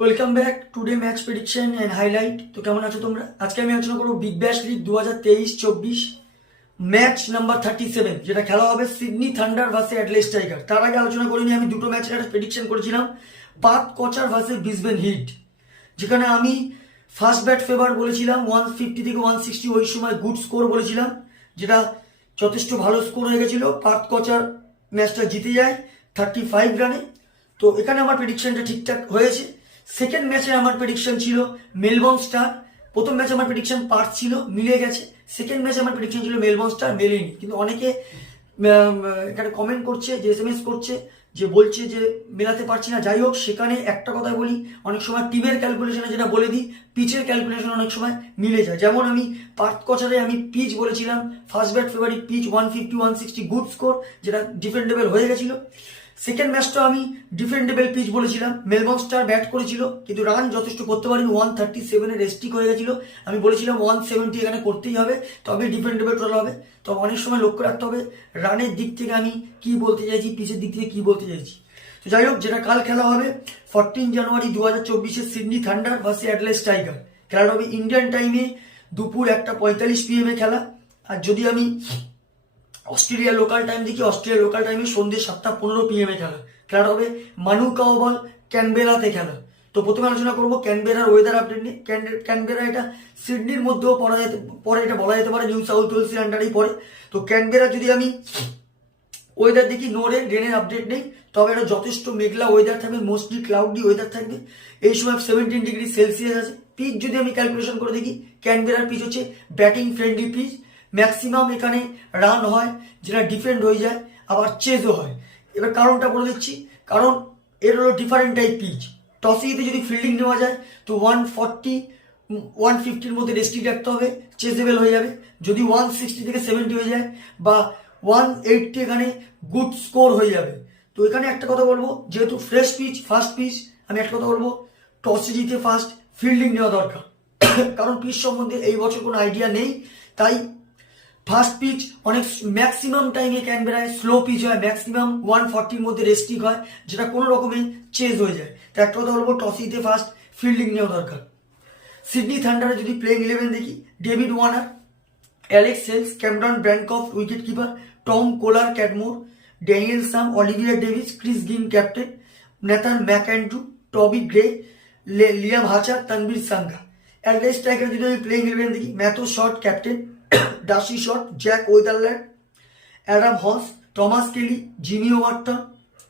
Welcome back today match prediction and highlight. তো কেমন আছো তোমরা? আজকে আমি আলোচনা করবো Big Bash league 2023-24 match number 37, যেটা খেলা হবে সিডনি থান্ডার ভার্সেস অ্যাডলেড টাইগার। তার আগে আলোচনা করিনি, আমি দুটো ম্যাচের একটা প্রেডিকশন করেছিলাম, পার্থ কোচার ভার্সেস ব্রিসবেন হিট, যেখানে আমি ফার্স্ট ব্যাট ফেভার বলেছিলাম 150 থেকে 160, ওই সময় গুড স্কোর বলেছিলাম, যেটা যথেষ্ট ভালো স্কোর হয়ে গেছিল। পার্থ কোচার ম্যাচটা জিতে যায় 35 রানে। তো এখানে আমার প্রেডিকশনটা ঠিকঠাক হয়েছে। সেকেন্ড ম্যাচে আমার প্রেডিকশন ছিল মেলবোর্ন স্টার। প্রথম ম্যাচে আমার প্রেডিকশন পার্থ ছিল, মিলে গেছে। সেকেন্ড ম্যাচে আমার প্রেডিকশন ছিল মেলবোর্ন স্টার, মেলেনি। কিন্তু অনেকে এখানে কমেন্ট করছে, যে SMS করছে, যে বলছে যে মেলাতে পারছি না। যাই হোক, সেখানে একটা কথা বলি, অনেক সময় টিমের ক্যালকুলেশনে যেটা বলে দিই, পিচের ক্যালকুলেশন অনেক সময় মিলে যায়। যেমন আমি পার্থ কোচারে আমি পিচ বলেছিলাম, first bat favourite pitch 150-160 good score, যেটা ডিফেন্ডেবল হয়ে গেছিল। সেকেন্ড ম্যাচটা আমি ডিফেন্ডেবল পিচ বলেছিলাম, মেলবোর্ন স্টার ব্যাট করেছিল কিন্তু রান যথেষ্ট করতে পারিনি, 137 রেস্ট্রিক হয়ে গেছিল। আমি বলেছিলাম 170 এখানে করতেই হবে, তবে ডিফেন্ডেবল টোটাল হবে। তো অনেক সময় লক্ষ্য রাখতে হবে রানের দিক থেকে আমি কি বলতে চাইছি, পিচের দিক থেকে কি বলতে চাইছি। তো যাই হোক, যেটা কাল খেলা হবে 14 জানুয়ারি 2024 সিডনি থান্ডার ভার্সেস অ্যাডলেড টাইগার। খেলাটা হবে ইন্ডিয়ান টাইমে দুপুর 1:45 PM খেলা। আর যদি আমি অস্ট্রেলিয়া লোকাল টাইম দেখি, অস্ট্রেলিয়া লোকাল টাইমে সন্ধ্যে 7:15 PM খেলা। খেলাটা হবে মানুকাওয়াল ক্যানবেরাতে খেলা। তো প্রথমে আলোচনা করবো ক্যানবেরার ওয়েদার আপডেট নিয়ে। ক্যানবেরা এটা সিডনির মধ্যেও পরে এটা বলা যেতে পারে, নিউ সাউথ ওয়েলসের আন্ডারেই পড়ে। তো ক্যানবেরা যদি আমি ওয়েদার দেখি, নো রেনের আপডেট নেই, তবে এটা যথেষ্ট মেঘলা ওয়েদার থাকবে, মোস্টলি ক্লাউডি ওয়েদার থাকবে। এই সময় 17 ডিগ্রি সেলসিয়াস আছে। পিচ যদি আমি ক্যালকুলেশন করে দেখি, ক্যানবেরার পিচ হচ্ছে ব্যাটিং ফ্রেন্ডলি পিচ। ম্যাক্সিমাম এখানে রান হয়, যেটা ডিফেন্ড হয়ে যায়, আবার চেজও হয়। এবার কারণটা বলে দিচ্ছি, কারণ এর হলো ডিফারেন্ট টাইপ পিচ। টসে জিতে যদি ফিল্ডিং নেওয়া যায় তো 140-150-র মধ্যে রেস্ট্রিক্ট রাখতে হবে, চেজেবল হয়ে যাবে। যদি 160 থেকে 70 হয়ে যায় বা 180 এখানে গুড স্কোর হয়ে যাবে। তো এখানে একটা কথা বলবো, যেহেতু ফ্রেশ পিচ, ফার্স্ট পিচ, আমি একটা কথা বলবো, টসে জিতে ফার্স্ট ফিল্ডিং নেওয়া দরকার। কারণ পিচ সম্বন্ধে এই বছর কোনো আইডিয়া নেই, তাই ফার্স্ট পিচ অনেক ম্যাক্সিমাম টাইমে ক্যানবেরায় স্লো পিচ হয়, ম্যাক্সিমাম 140-র মধ্যে রেস্ট্রিক হয়, যেটা কোনো রকমে চেজ হয়ে যায়। তো একটা কথা বলবো, টসিতে ফার্স্ট ফিল্ডিং নেওয়া দরকার। সিডনি থান্ডারে যদি প্লেইং 11 দেখি, David Warner, Alex Hales, Cameron Bancroft wicket keeper, Tom Kohler Cadmore, Daniel Sams, Olivia Davies, Chris Green captain, Nathan McAndrew, Toby Gray, Liam Hatcher, Tanveer Sangha. Adelaide টাইগারে যদি আমি প্লেইং 11 দেখি, Matthew Short captain, D'Arcy Short, Jake Weatherald, Adam Hose, Thomas Kelly, Jimmy Overton,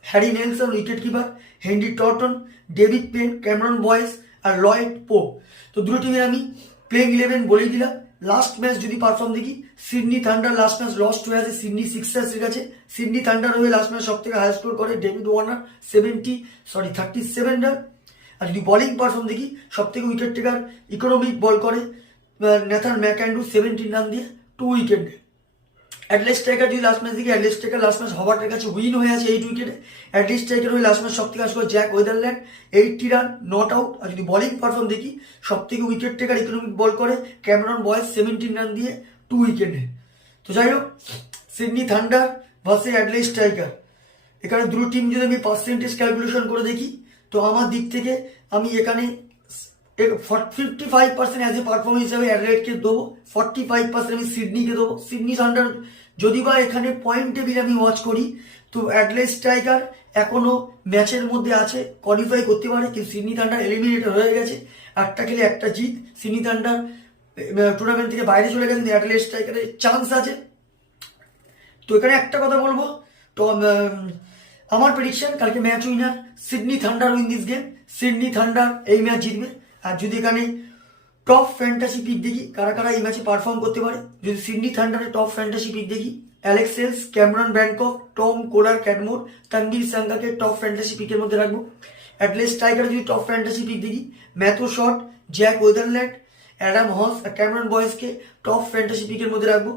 Harry Nielsen wicket keeper, Henry Thornton, David Payne, Cameron Boyce আর Lloyd pope. তো দুটো টিমের আমি playing 11 বলেই দিলাম। লাস্ট ম্যাচ যদি পারফর্ম দেখি, Sydney thunder last match lost হয়ে আছে সিডনি সিক্সার্সের কাছে। সিডনি থান্ডার হয়ে লাস্ট ম্যাচ সব থেকে হাই স্কোর করে ডেভিড ওয়ার্নার 37 রান। আর যদি বোলিং পারফর্ম দেখি, সব থেকে উইকেট টেকার ইকোনমিক বল করে নেথান ম্যাকঅ্যান্ড্রু 17 রান দিয়ে 2 উইকেট। অ্যাডলেড টাইগার যদি লাস্ট ম্যাচ দেখি, অ্যাডলেড টাইগার লাস্ট ম্যাচ হবার্টের কাছে উইন হয়ে আছে 8 উইকেটে। অ্যাডলেড টাইগার হয়ে লাস্ট ম্যাচ সব থেকে আসবে জ্যাক ওয়েদারল্যান্ড 80 রান, নট আউট। আর যদি বোলিং পারফর্ম দেখি, সব থেকে উইকেট টেকার ইকোনমিক বল করে ক্যামেরন বয়েস 17 রান দিয়ে 2 উইকেটে। তো যাই হোক, সিডনি থান্ডার ভার্সেস অ্যাডলেড টাইগার, এখানে দুটো টিম যদি আমি পার্সেন্টেজ ক্যালকুলেশন করে দেখি, তো আমার দিক থেকে আমি এখানে 55% অ্যাজ এ পারফরমেন্স হিসাবে অ্যাডলেডকে দেবো, 45% আমি সিডনিকে দেবো। সিডনি থান্ডার যদি বা এখানে পয়েন্ট টেবিল আমি ওয়াচ করি, তো অ্যাডলেড টাইগার এখনো ম্যাচের মধ্যে আছে, কোয়ালিফাই করতে পারে, কিন্তু সিডনি থান্ডার এলিমিনেটেড হয়ে গেছে। একটা খেলে একটা জিত, সিডনি থান্ডার টুর্নামেন্ট থেকে বাইরে চলে গেছে, কিন্তু অ্যাডলেড টাইগারের চান্স আছে। তো এখানে একটা কথা বলবো, তো আমার প্রেডিকশন কালকে match winner Sydney thunder win this game. Sydney thunder এই ম্যাচ জিতবে। আর যদি এখানে টপ ফ্যান্টাসি পিক দেখি, কারা কারা এই ম্যাচে পারফর্ম করতে পারে, যদি সিডনি থান্ডারের টপ ফ্যান্টাসি পিক দেখি, Alex Hales, Cameron ব্র্যানকফ, Tom Kohler ক্যাডমোর, Tanvir সাঙ্গাকে top fantasy পিকের মধ্যে রাখবো। অ্যাডলেড টাইগারে যদি টপ ফ্যান্টাসি পিক দেখি, Matthew shot, Jake Weatherald, Adam হস আর ক্যামেরন বয়েসকে টপ ফ্যান্টাসি পিকের মধ্যে রাখবো।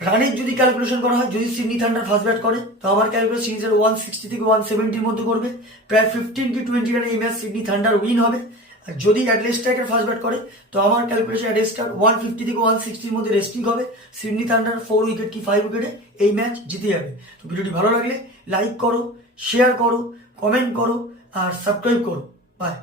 রানের যদি ক্যালকুলেশন করা হয়, যদি সিডনি থান্ডার ফার্স্ট ব্যাট করে, তো আমার ক্যালকুলেশন সিরিজের 160 থেকে 170-র মধ্যে করবে, প্রায় 15 কি 20 রানে এই ম্যাচ সিডনি থান্ডার উইন হবে। আর যদি অ্যাডলেড টাইগার ফার্স্ট ব্যাট করে, তো আমার ক্যালকুলেশন অ্যাডলেড টাইগার 150 থেকে 160-র মধ্যে রেস্টিং হবে, সিডনি থান্ডার 4 উইকেট কি 5 উইকেটে এই ম্যাচ জিতে যাবে। তো ভিডিওটি ভালো লাগলে লাইক করো, শেয়ার করো, কমেন্ট করো আর সাবস্ক্রাইব করো। বাই।